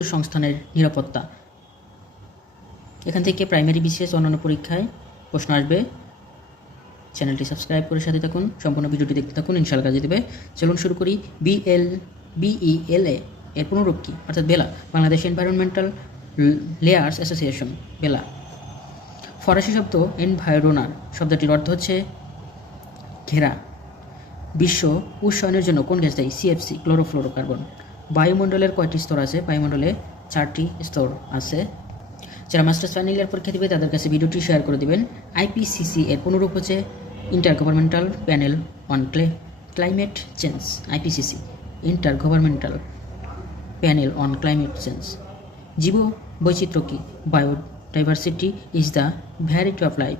সংস্থানের নিরাপত্তা। এখান থেকে প্রাইমারি বিসিএস অন্যান্য পরীক্ষায় প্রশ্ন আসবে। চ্যানেলটি সাবস্ক্রাইব করে সাথে থাকুন, সম্পূর্ণ ভিডিওটি দেখতে থাকুন, ইনশাআল্লাহ কাজে দেবে। চলুন শুরু করি। বিইএলএ এর পুনরূপ কি? অর্থাৎ BELA, Bangladesh environmental layers association, বেলা। ফরাসি শব্দ এনভায়রনার শব্দটির অর্থ হচ্ছে ঘেরা। বিশ্ব উষ্ণায়নের জন্য কোন গ্যাস দায়ী? CFC, chlorofluorocarbon. বায়ুমণ্ডলের কয়টি স্তর আছে? বায়ুমণ্ডলে 4টি স্তর আছে। যারা মাস্টার্স ফাইনাল ইয়ার পরীক্ষা দেবে তাদের কাছে ভিডিওটি শেয়ার করে দেবেন। আইপিসিসি এর পুনরূপ হচ্ছে intergovernmental panel on climate change. IPCC, intergovernmental panel on climate change. জীব বৈচিত্র্য কি? Biodiversity is the variety of life.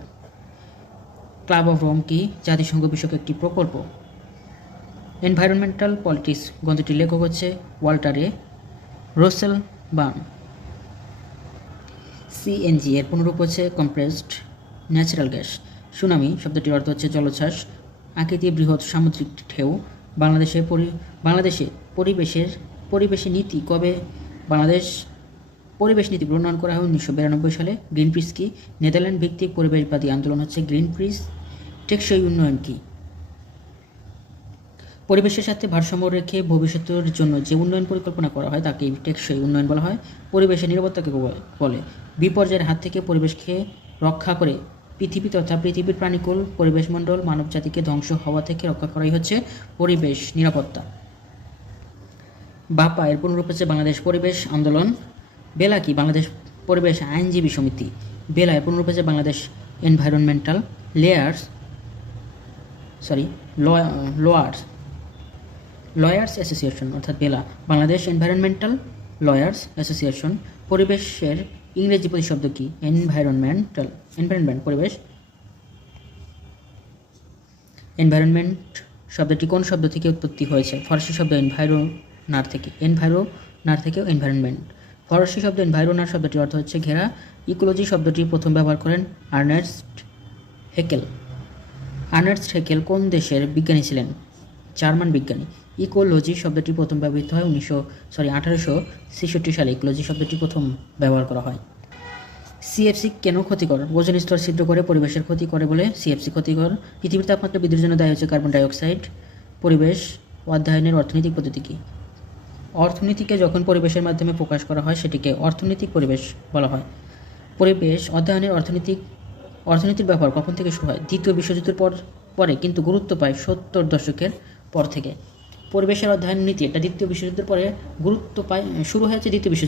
Club of Rome কি? জাতিসংঘ বিষয়ক একটি প্রকল্প। এনভায়রনমেন্টাল পলিটিক্স গ্রন্থটির লেখক হচ্ছে ওয়াল্টার এ রোসেল বার্ন। সিএনজি এর পুনরূপ হচ্ছে কম্প্রেসড ন্যাচারাল গ্যাস। সুনামি শব্দটির অর্থ হচ্ছে জলোচ্ছ্বাস। আকৃতি বৃহৎ সামুদ্রিক ঢেউ। বাংলাদেশে পরিবেশের নীতি কবে? বাংলাদেশ পরিবেশ নীতি প্রণয়ন করা হয় 1992 সালে। গ্রিনপিস কি? নেদারল্যান্ড ভিত্তিক পরিবেশবাদী আন্দোলন হচ্ছে গ্রিনপিস। টেকসই উন্নয়ন কি? পরিবেশের সাথে ভারসাম্য রেখে ভবিষ্যতের জন্য যে উন্নয়ন পরিকল্পনা করা হয় তাকে টেকসই উন্নয়ন বলা হয়। পরিবেশের নিরাপত্তাকে বলে বিপর্যয়ের হাত থেকে পরিবেশকে রক্ষা করে পৃথিবী তথা পৃথিবীর প্রাণীকুল পরিবেশমণ্ডল মানবজাতিকে ধ্বংস হওয়া থেকে রক্ষা করাই হচ্ছে পরিবেশ নিরাপত্তা। বাপা এর পুনরূপ হচ্ছে বাংলাদেশ পরিবেশ আন্দোলন। বেলা কি? বাংলাদেশ পরিবেশ আইনজীবী সমিতি। বেলা এর পুনরূপ হচ্ছে বাংলাদেশ এনভায়রনমেন্টাল লয়ার্স অ্যাসোসিয়েশন, অর্থাৎ BELA. Bangladesh environmental lawyers association. পরিবেশের ইংরেজি প্রতিশব্দ কি? এনভায়রনমেন্ট, পরিবেশ। এনভায়রনমেন্ট শব্দটি কোন শব্দ থেকে উৎপত্তি হয়েছে? ফরাসি শব্দ এনভায়রনার থেকে এনভায়রনমেন্ট। ফরাসি শব্দ এনভায়রনার শব্দটির অর্থ হচ্ছে ঘেরা। ইকোলজি শব্দটি প্রথম ব্যবহার করেন আর্নেস্ট হেকেল কোন দেশের বিজ্ঞানী ছিলেন? জার্মান বিজ্ঞানী। ইকোলজি শব্দটি প্রথম ব্যবহৃত হয় 1863 সালে। ইকোলজি শব্দটি প্রথম ব্যবহার করা হয়। সিএফসি কেন ক্ষতিকর? ওজোন স্তর ছিদ্র করে পরিবেশের ক্ষতি করে বলে সিএফসি ক্ষতিকর। পৃথিবীর তাপমাত্রা বৃদ্ধির জন্য দায়ী হচ্ছে কার্বন ডাইঅক্সাইড। পরিবেশ অধ্যয়নের অর্থনৈতিক পদ্ধতি কী? অর্থনীতিকে যখন পরিবেশের মাধ্যমে প্রকাশ করা হয় সেটিকে অর্থনৈতিক পরিবেশ বলা হয়। পরিবেশ অধ্যয়নের অর্থনীতির ব্যবহার কখন থেকে শুরু হয়? দ্বিতীয় বিশ্বযুদ্ধের পরে কিন্তু গুরুত্ব পায় 70 দশকের পর থেকে। পরিবেশের অধ্যয়ন নীতি এটা দ্বিতীয় বিশ্বযুদ্ধের পরে গুরুত্ব পায়, শুরু হয়েছে দ্বিতীয় বিশ্বযুদ্ধ